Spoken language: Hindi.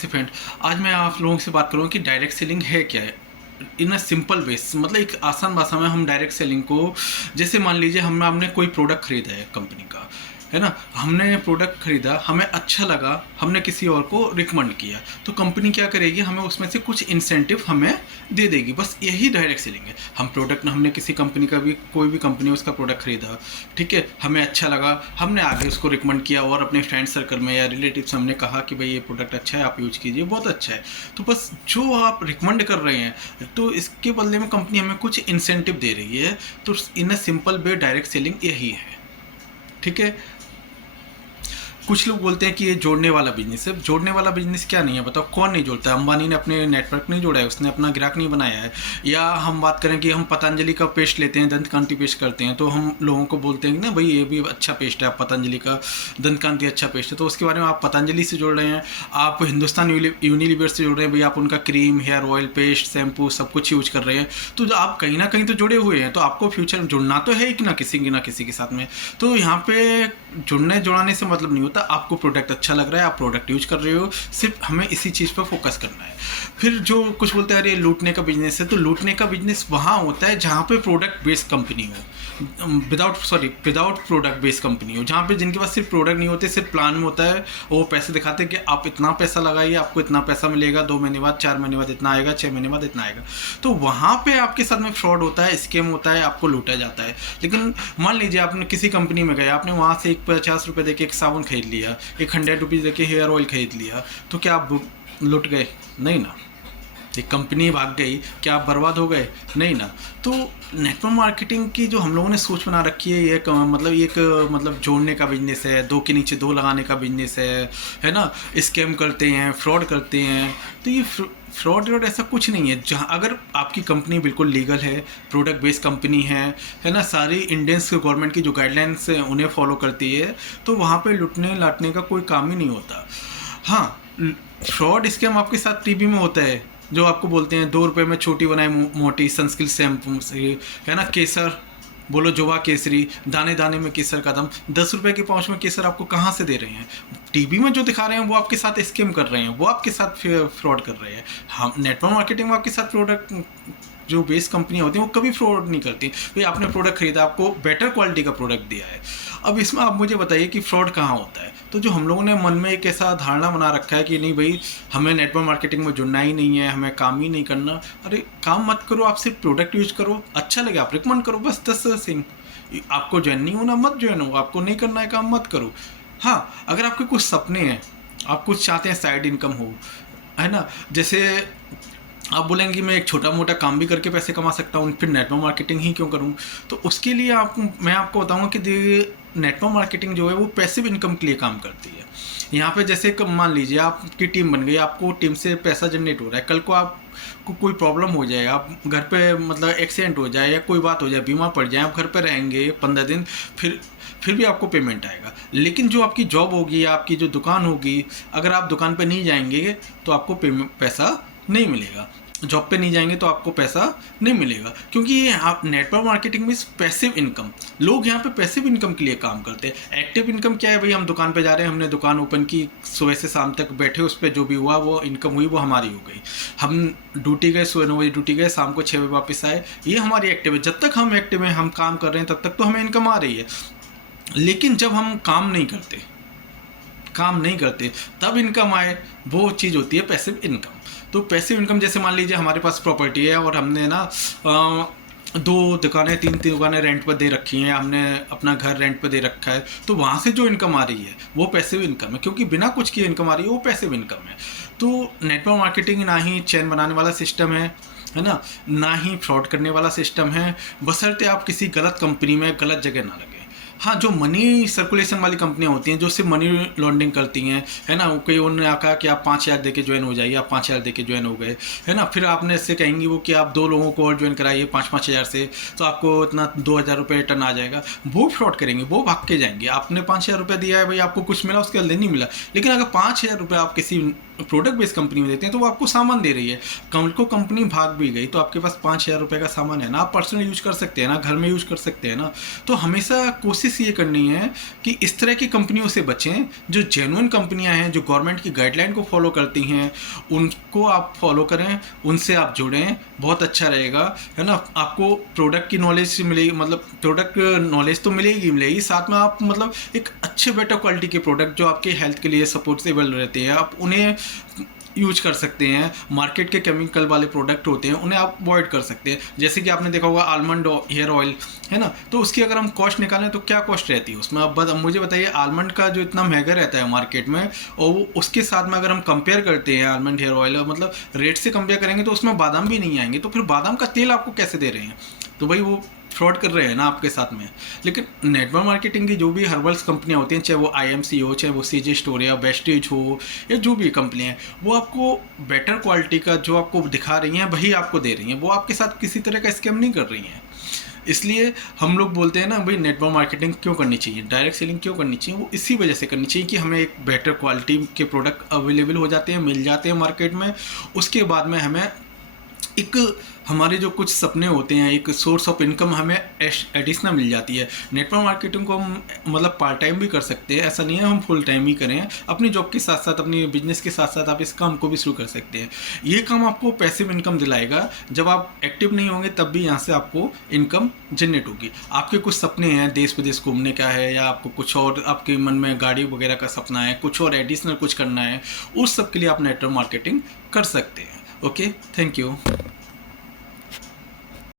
नमस्ते फ्रेंड। आज मैं आप लोगों से बात करूँगा कि डायरेक्ट सेलिंग है क्या है। इन अ सिंपल बेस, मतलब एक आसान भाषा में हम डायरेक्ट सेलिंग को, जैसे मान लीजिए हमने कोई प्रोडक्ट खरीदा है कंपनी का, है ना। हमने प्रोडक्ट खरीदा, हमें अच्छा लगा, हमने किसी और को रिकमेंड किया, तो कंपनी क्या करेगी, हमें उसमें से कुछ इंसेंटिव हमें दे देगी। बस यही डायरेक्ट सेलिंग है। हमने किसी कंपनी का भी, कोई भी कंपनी उसका प्रोडक्ट खरीदा, ठीक है, हमें अच्छा लगा, हमने आगे उसको रिकमेंड किया और अपने फ्रेंड सर्कल में या रिलेटिव से हमने कहा कि भाई ये प्रोडक्ट अच्छा है, आप यूज कीजिए, बहुत अच्छा है। तो बस जो आप रिकमेंड कर रहे हैं, तो इसके बदले में कंपनी हमें कुछ इंसेंटिव दे रही है। तो in a simple way direct selling यही है, ठीक है। कुछ लोग बोलते हैं कि ये जोड़ने वाला बिजनेस है। जोड़ने वाला बिजनेस क्या नहीं है, बताओ, कौन नहीं जोड़ता है? अंबानी ने अपने नेटवर्क नहीं जोड़ा है, उसने अपना ग्राहक नहीं बनाया है। या हम बात करें कि हम पतंजलि का पेस्ट लेते हैं, दंत कांति पेस्ट करते हैं, तो हम लोगों को बोलते हैं कि ना भाई ये भी अच्छा पेस्ट है, आप पतंजलि का दंत कांति अच्छा पेस्ट है, तो उसके बारे में आप पतंजलि से जोड़ रहे हैं, आप हिंदुस्तान यूनिलीवर से जोड़ रहे हैं, भाई आप उनका cream, hair oil, paste, shampoo सब कुछ यूज कर रहे हैं, तो आप कहीं ना कहीं तो जुड़े हुए हैं। तो आपको फ्यूचर में जुड़ना तो है कि ना किसी के साथ में। तो यहाँ पे जुड़ने जुड़ाने से मतलब नहीं होता। आपको प्रोडक्ट अच्छा लग रहा है, आप प्रोडक्ट यूज कर रहे हो, सिर्फ हमें इसी चीज़ पर फोकस करना है। फिर जो कुछ बोलते हैं अरे लूटने का बिजनेस है, तो लूटने का बिजनेस वहाँ होता है जहाँ पे प्रोडक्ट बेस्ड कंपनी हो, विदाउट प्रोडक्ट बेस्ड कंपनी हो, जहाँ पे जिनके पास सिर्फ प्रोडक्ट नहीं होते, सिर्फ प्लान में होता है। वो पैसे दिखाते हैं कि आप इतना पैसा लगाइए, आपको इतना पैसा मिलेगा, 2 महीने बाद, 4 महीने बाद इतना आएगा, 6 महीने बाद इतना आएगा। तो वहाँ पे आपके साथ में फ्रॉड होता है, स्कैम होता है, आपको लूटा जाता है। लेकिन मान लीजिए आपने किसी कंपनी में गए, आपने वहाँ से एक 50 रुपये देके एक साबुन खरीद लिया, एक 100 रुपीज़ देके हेयर ऑयल खरीद लिया, तो क्या आप लुट गए? नहीं ना। एक कंपनी भाग गई, क्या आप बर्बाद हो गए? नहीं ना। तो नेटवर्क मार्केटिंग की जो हम लोगों ने सोच बना रखी है, ये मतलब जोड़ने का बिजनेस है, 2 के नीचे 2 लगाने का बिजनेस है ना। स्कैम करते हैं, फ्रॉड करते हैं। तो ये फ्रॉड ऐसा कुछ नहीं है। जहाँ अगर आपकी कंपनी बिल्कुल लीगल है, प्रोडक्ट बेस्ड कंपनी है ना, सारी इंडियंस गवर्नमेंट की जो गाइडलाइंस है उन्हें फॉलो करती है, तो वहाँ पे लुटने लाटने का कोई काम ही नहीं होता। हाँ, फ्रॉड स्कैम आपके साथ टीबी में होता है, जो आपको बोलते हैं 2 रुपये में छोटी बनाई मोटी सनस्किल्क शैम्पू से, है ना, केसर बोलो जुवा केसरी, दाने दाने में केसर का दम, 10 रुपये के पाउच में केसर आपको कहाँ से दे रहे हैं? टीवी में जो दिखा रहे हैं वो आपके साथ स्कैम कर रहे हैं, वो आपके साथ फ्रॉड कर रहे हैं। हम नेटवर्क मार्केटिंग में आपके साथ प्रोडक्ट जो बेस कंपनियाँ होती हैं वो कभी फ्रॉड नहीं करती। भाई आपने प्रोडक्ट खरीदा, आपको बेटर क्वालिटी का प्रोडक्ट दिया है, अब इसमें आप मुझे बताइए कि फ्रॉड कहाँ होता है? तो जो हम लोगों ने मन में एक ऐसा धारणा बना रखा है कि नहीं भाई हमें नेटवर्क मार्केटिंग में जुड़ना ही नहीं है, हमें काम ही नहीं करना। अरे काम मत करो, आप सिर्फ प्रोडक्ट यूज करो, अच्छा लगे आप रिकमेंड करो, बस 10 सिंह। आपको ज्वाइन नहीं होना मत ज्वाइन हो, आपको नहीं करना है काम मत करो। हाँ, अगर आपके कुछ सपने हैं, आप कुछ चाहते हैं साइड इनकम हो, है ना, जैसे आप बोलेंगे मैं एक छोटा मोटा काम भी करके पैसे कमा सकता हूँ, फिर नेटवर्क मार्केटिंग ही क्यों करूँ? तो उसके लिए मैं आपको बताऊँगा कि नेटवर्क मार्केटिंग जो है वो पैसिव इनकम के लिए काम करती है। यहाँ पे जैसे मान लीजिए आपकी टीम बन गई, आपको टीम से पैसा जनरेट हो रहा है, कल को आपको कोई प्रॉब्लम हो जाए, आप घर पे मतलब एक्सीडेंट हो जाए या कोई बात हो जाए, बीमार पड़ जाए, आप घर पे रहेंगे 15 दिन, फिर भी आपको पेमेंट आएगा। लेकिन जो आपकी जॉब होगी, आपकी जो दुकान होगी, अगर आप दुकान पे नहीं जाएंगे तो आपको पैसा नहीं मिलेगा। जॉब पे नहीं जाएंगे तो आपको पैसा नहीं मिलेगा, क्योंकि ये आप नेटवर्क मार्केटिंग में पैसिव इनकम, लोग यहाँ पे पैसिव इनकम के लिए काम करते हैं। एक्टिव इनकम क्या है? भाई हम दुकान पे जा रहे हैं, हमने दुकान ओपन की, सुबह से शाम तक बैठे, उस पर जो भी हुआ वो इनकम हुई वो हमारी हो गई। हम ड्यूटी गए, सुबह 9 बजे ड्यूटी गए, शाम को 6 बजे वापस आए, ये हमारी एक्टिव है। जब तक हम एक्टिव हैं, हम काम कर रहे हैं, तब तक तो हमें इनकम आ रही है। लेकिन जब हम काम नहीं करते तब इनकम आए, वो चीज़ होती है पैसिव इनकम। तो पैसिव इनकम जैसे मान लीजिए हमारे पास प्रॉपर्टी है और हमने ना 2 दुकानें 3 दुकानें रेंट पर दे रखी हैं, हमने अपना घर रेंट पर दे रखा है, तो वहाँ से जो इनकम आ रही है वो पैसिव इनकम है, क्योंकि बिना कुछ किए इनकम आ रही है, वो पैसिव इनकम है। तो नेटवर्क मार्केटिंग ना ही चैन बनाने वाला सिस्टम है ना ही फ्रॉड करने वाला सिस्टम है, बशर्ते आप किसी गलत कंपनी में गलत जगह ना लगे। हाँ, जो मनी सर्कुलेशन वाली कंपनियां होती हैं, जो सिर्फ मनी लॉन्ड्रिंग करती हैं, है ना, कोई उन्होंने कहा कि आप 5,000 दे के ज्वाइन हो जाइए, आप 5,000 दे के ज्वाइन हो गए, है ना, फिर आपने इससे कहेंगे वो कि आप 2 लोगों को और ज्वाइन कराइए 5-5 हज़ार से, तो आपको इतना 2,000 रुपये रिटर्न आ जाएगा। वो फ्रॉड करेंगे, वो भाग के जाएंगे। आपने 5,000 रुपये दिया है, भाई आपको कुछ मिला, उसके बाद नहीं मिला। लेकिन अगर 5,000 रुपये आप किसी प्रोडक्ट बेस्ड कंपनी में देते हैं तो वो आपको सामान दे रही है। कल को कंपनी भाग भी गई तो आपके पास 5,000 रुपये का सामान है ना, आप पर्सनल यूज कर सकते हैं ना, घर में यूज कर सकते हैं ना। तो हमेशा कोशिश ये करनी है कि इस तरह की कंपनियों से बचें। जो जेन्युइन कंपनियां हैं, जो गवर्नमेंट की गाइडलाइन को फॉलो करती हैं, उनको आप फॉलो करें, उनसे आप जुड़ें, बहुत अच्छा रहेगा, है ना। आपको प्रोडक्ट की नॉलेज मिलेगी, मतलब प्रोडक्ट नॉलेज तो मिलेगी, साथ में आप मतलब एक अच्छे बेटर क्वालिटी के प्रोडक्ट जो आपके हेल्थ के लिए सपोर्टेबल रहते हैं, आप उन्हें यूज कर सकते हैं। मार्केट के केमिकल वाले प्रोडक्ट होते हैं उन्हें आप अवॉइड कर सकते हैं। जैसे कि आपने देखा होगा आलमंड हेयर ऑयल, है ना, तो उसकी अगर हम कॉस्ट निकालें तो क्या कॉस्ट रहती है उसमें, आप मुझे बताइए। आलमंड का जो इतना महंगा रहता है मार्केट में, और वो उसके साथ में अगर हम कंपेयर करते हैं आलमंड हेयर ऑयल, मतलब रेट से कंपेयर करेंगे तो उसमें बादाम भी नहीं आएंगे, तो फिर बादाम का तेल आपको कैसे दे रहे हैं? तो भाई वो फ्रॉड कर रहे हैं ना आपके साथ में। लेकिन नेटवर्क मार्केटिंग की जो भी हर्बल्स कंपनियां होती हैं, चाहे वो IMC हो, चाहे वो CG स्टोर या वेस्टेज हो, या जो भी कंपनियां हैं, वो आपको बेटर क्वालिटी का जो आपको दिखा रही हैं वही आपको दे रही हैं, वो आपके साथ किसी तरह का स्कैम नहीं कर रही हैं। इसलिए हम लोग बोलते हैं ना भाई, नेटवर्क मार्केटिंग क्यों करनी चाहिए, डायरेक्ट सेलिंग क्यों करनी चाहिए, वो इसी वजह से करनी चाहिए कि हमें एक बेटर क्वालिटी के प्रोडक्ट अवेलेबल हो जाते हैं, मिल जाते हैं मार्केट में। उसके बाद में हमें एक हमारे जो कुछ सपने होते हैं, एक सोर्स ऑफ इनकम हमें एडिशनल मिल जाती है। नेटवर्क मार्केटिंग को हम मतलब पार्ट टाइम भी कर सकते हैं, ऐसा नहीं है हम फुल टाइम ही करें। अपनी जॉब के साथ साथ, अपनी बिजनेस के साथ साथ आप इस काम को भी शुरू कर सकते हैं। ये काम आपको पैसिव इनकम दिलाएगा। जब आप एक्टिव नहीं होंगे तब भी यहाँ से आपको इनकम जनरेट होगी। आपके कुछ सपने हैं, देश विदेश घूमने का है, या आपको कुछ और आपके मन में गाड़ी वगैरह का सपना है, कुछ और एडिशनल कुछ करना है, उस सब के लिए आप नेटवर्क मार्केटिंग कर सकते हैं। Okay, thank you.